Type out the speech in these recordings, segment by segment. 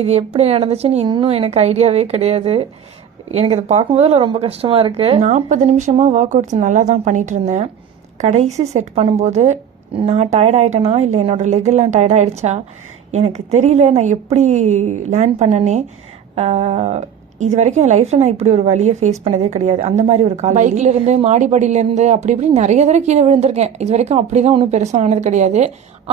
இது எப்படி நடந்துச்சுன்னு இன்னும் எனக்கு ஐடியாவே கிடையாது. எனக்கு இதை பார்க்கும்போதில் ரொம்ப கஷ்டமாக இருக்குது. 40 நிமிஷமாக ஒர்க் அவுட்ஸ் நல்லா தான் பண்ணிகிட்டு இருந்தேன். கடைசி செட் பண்ணும்போது நான் டயர்ட் ஆகிட்டேனா இல்லை என்னோடய லெக்கெல்லாம் டயர்ட் ஆகிடுச்சா எனக்கு தெரியல. நான் எப்படி லேர்ன் பண்ணனே. இது வரைக்கும் என் லைஃப்பில் நான் இப்படி ஒரு வழியை ஃபேஸ் பண்ணதே கிடையாது. அந்த மாதிரி ஒரு கால் பைக்லேருந்து மாடிப்படியிலேருந்து அப்படி இப்படி நிறைய தடவை கீழே விழுந்திருக்கேன். இது வரைக்கும் அப்படி தான் ஒன்றும் பெருசாக ஆனது கிடையாது.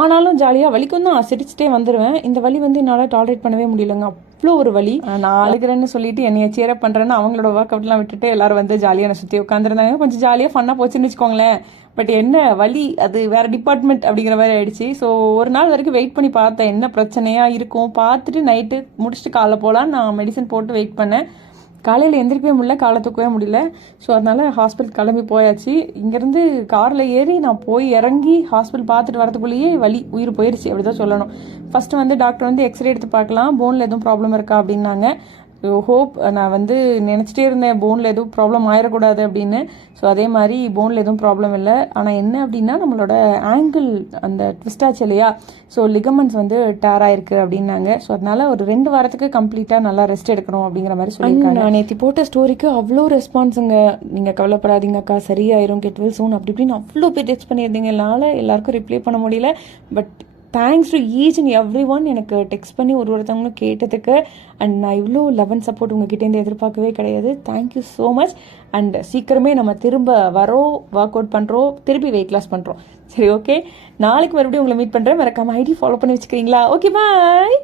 ஆனாலும் ஜாலியாக வலிக்கும் தான் சிரிச்சுட்டே வந்துடுவேன். இந்த வலி வந்து என்னால் டாலரேட் பண்ணவே முடியலங்க. அவ்வளோ ஒரு வலி. நான் அழுகிறேன்னு சொல்லிட்டு என்னைய சேரப் பண்ணுறேன்னு அவங்களோட ஒர்க் அவுட்லாம் விட்டுட்டு எல்லாரும் வந்து ஜாலியாக என்னை சுற்றி உட்காந்துருந்தாங்க. கொஞ்சம் ஜாலியாக ஃபன்னாக போச்சுன்னு வச்சுக்கோங்களேன். பட் என்ன வலி, அது வேறு டிபார்ட்மெண்ட் அப்படிங்கிற மாதிரி ஆயிடுச்சு. ஸோ ஒரு நாள் வரைக்கும் வெயிட் பண்ணி பார்த்தேன் என்ன பிரச்சனையாக இருக்கும். பார்த்துட்டு நைட்டு முடிச்சுட்டு காலைல போகலான்னு நான் மெடிசன் போட்டு வெயிட் பண்ணேன். காலையில் எந்திரிக்கவே முடியல, காலை தூக்கவே முடியல. ஸோ அதனால் ஹாஸ்பிட்டல் கிளம்பி போயாச்சு. இங்கேருந்து காரில் ஏறி நான் போய் இறங்கி ஹாஸ்பிட்டல் பார்த்துட்டு வரதுக்குள்ளேயே வலி உயிர் போயிடுச்சு அப்படி தான் சொல்லணும். ஃபஸ்ட்டு வந்து டாக்டர் வந்து எக்ஸ்ரே எடுத்து பார்க்கலாம், போனில் எதுவும் ப்ராப்ளம் இருக்கா அப்படின்னாங்க. ஹோப் நான் வந்து நினச்சிட்டே இருந்தேன் போனில் எதுவும் ப்ராப்ளம் ஆயிடக்கூடாது அப்படின்னு. ஸோ அதே மாதிரி போனில் எதுவும் ப்ராப்ளம் இல்லை. ஆனால் என்ன அப்படின்னா நம்மளோட ஆங்கிள் அந்த ட்விஸ்ட் ஆச்சு இல்லையா, ஸோ லிகமெண்ட்ஸ் வந்து டேர் ஆயிருக்கு அப்படின்னாங்க. ஸோ அதனால ஒரு 2 வாரத்துக்கு கம்ப்ளீட்டாக நல்லா ரெஸ்ட் எடுக்கணும் அப்படிங்கிற மாதிரி சொல்லியிருக்காங்க. நான் நேற்று போட்ட ஸ்டோரிக்கு அவ்வளோ ரெஸ்பான்ஸுங்க. நீங்கள் கவலைப்படாதீங்க அக்கா, சரியாயிரும், கெட் வெல் சூன் அப்படி இப்படின்னு அவ்வளோ பேர் டெக்ஸ்ட் பண்ணியிருந்தீங்க. என்னால் எல்லாருக்கும் ரிப்ளை பண்ண முடியல. But thanks to each and every one எனக்கு டெக்ஸ்ட் பண்ணி ஒருத்தவங்களும் கேட்டதுக்கு. அண்ட் நான் இவ்வளோ லவ் அண்ட் சப்போர்ட் உங்ககிட்டேருந்து எதிர்பார்க்கவே கிடையாது. Thank you so much. அண்ட் சீக்கிரமே நம்ம திரும்ப வரோம், ஒர்க் அவுட் பண்ணுறோம், திருப்பி வெயிட் லாஸ் பண்ணுறோம். சரி, ஓகே, நாளைக்கு மறுபடியும் உங்களை மீட் பண்ணுறேன். மறக்காம ஐடி ஃபாலோ பண்ணி வச்சுக்கிறீங்களா? ஓகே, பாய்.